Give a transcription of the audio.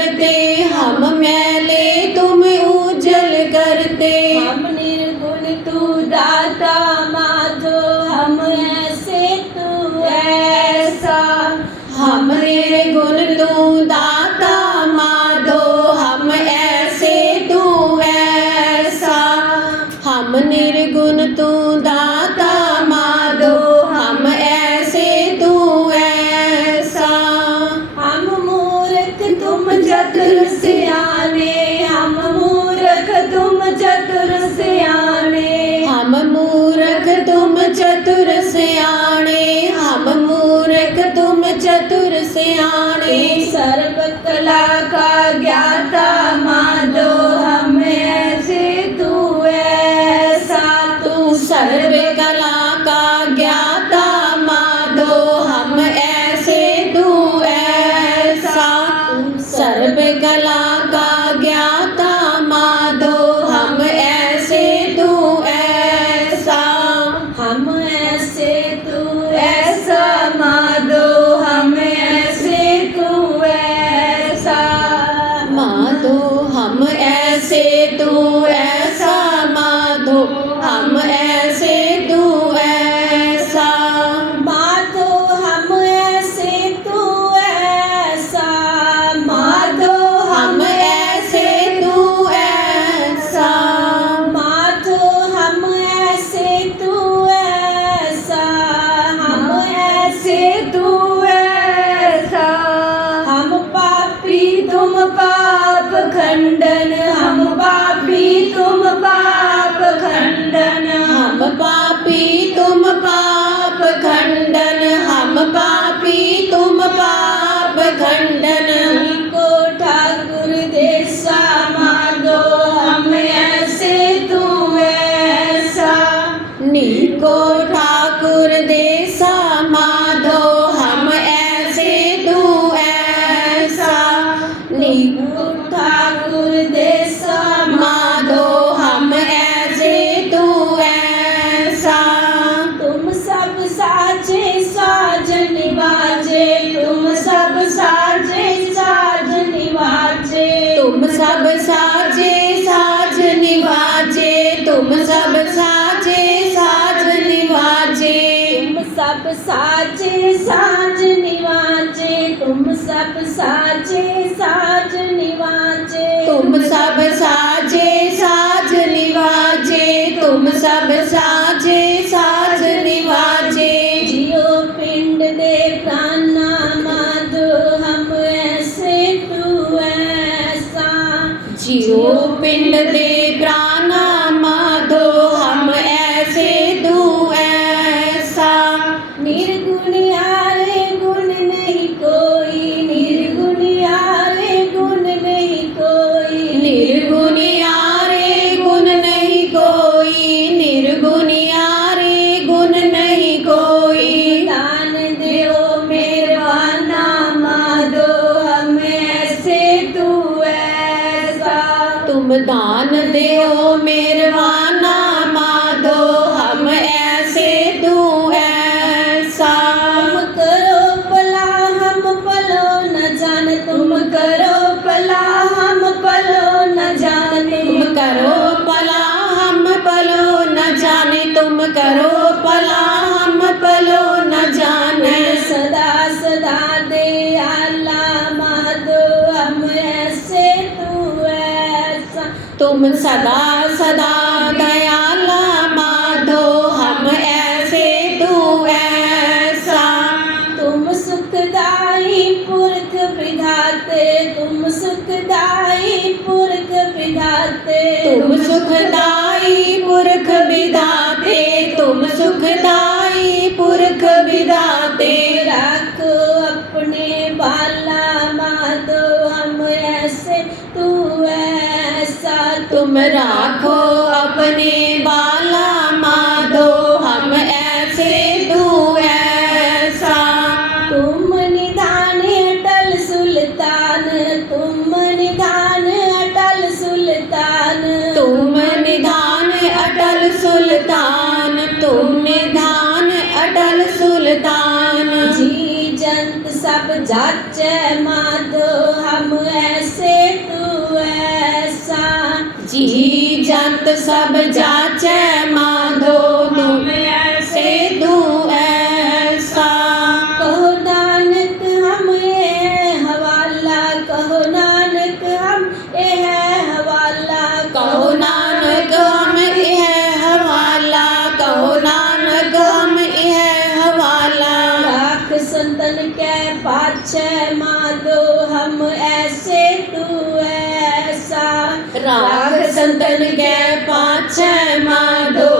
करते हम मैले तुम उजल करते। हम निर्गुण तू दाता माधो हम ऐसे तू ऐसा हम निर्गुण तू दाता मूर्ख तुम चतुर सियाणे हम मूर्ख तुम चतुर सियाणे सर्व कला का ज्ञाता तू time सब साजे साज निवाजे, तुम सब साजे साज निवाजे। तुम सब साजे साज निवाजे, तुम सब साजे साज तुम दान देओ मेरवाना माधो हम ऐसे तू ऐसा। तुम करो भला हम पलो न जान तुम करो भला हम पलो न जाने। तुम करो पला हम पलो न जाने तुम करो पला। तुम सदा सदा दयाला माधो, हम ऐसे तू ऐसा। तुम सुखदाई पुरख विधाते तुम सुखदाई पुरख विधाते तुम सुखदाई पुरख विधाते तुम सुखदाई पुरख विधाते तुम राखो अपने बाला माधो हम ऐसे तू ऐसा। तुम निधान अटल सुल्तान, तुम निधान अटल सुल्तान। तुम निधान अटल सुल्तान, तुम निधान अटल सुल्तान। जी जंत सब जाचे माधो हम ऐसे जंत सब जाचै माधो तुम ऐसे तू ऐसा कहो नानक, हम ये हवाला। कहो नानक, हम ये है हवाला। कहो नानक, हम यह हवाला। कहो नानक, हम यह हवाला। लाख संतन के पाछे माधो, हम ऐसे तू ऐसा। राग संतन के पाछे माधो।